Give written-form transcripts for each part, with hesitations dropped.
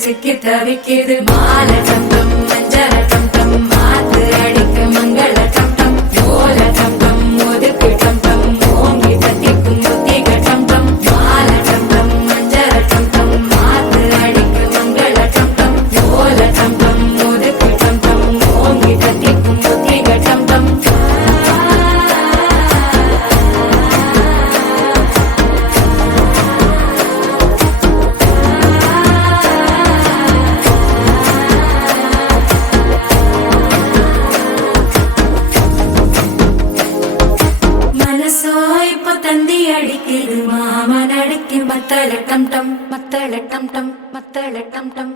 சிக்கி தவிக்கிது மால டம் மஞ்சள டம் மாத்து அடிக்க மங்கள டம் ஓல டம் ஒதுக்கு டம் ஓங்கி தட்டிக்கும் முத்திக டம் மால டம் மஞ்சள டம் மாத்து அடிக்க மங்கள டம் ஓல டம் ஒதுக்கு டம் ஓங்கி தட்டிக்கும் முத்திக டம் அடிக்குது மாமன் அடிக்கு மத்தள டம் டம் மத்தள டம் டம் மத்தள டம் டம்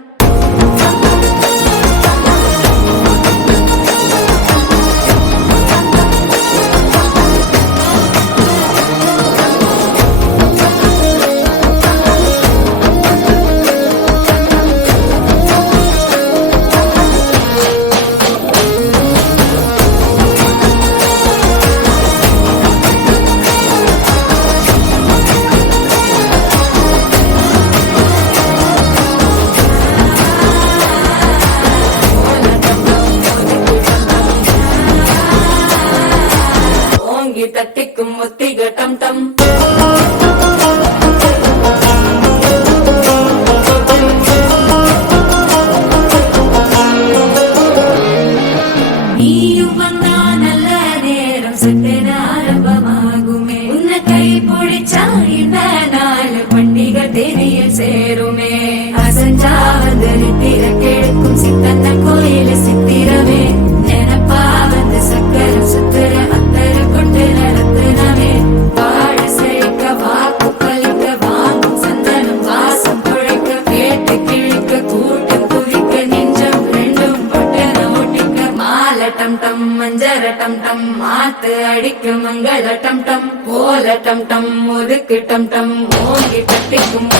தட்டிக்கும் முத்திக டம் டம் நீயும் வந்தா நல்ல நேரம் சட்டென ஆரம்பமாகுமே உன்னை கை பிடிச்சா இந்த நாள் பண்டிகை தெரியல் சேருமே அசஞ்சா வந்து நித்திர கெடுக்கும் சித்தன்ன கோயில சித்திரமே நினப்பா வந்து சக்கர சுத்திர மஞ்சர டம் டம் மாத்து அடிக்க மங்கள டம் டம் ஓல டம் டம் ஒதுக்கு டம் டம் ஓங்கி தட்டிக்கும்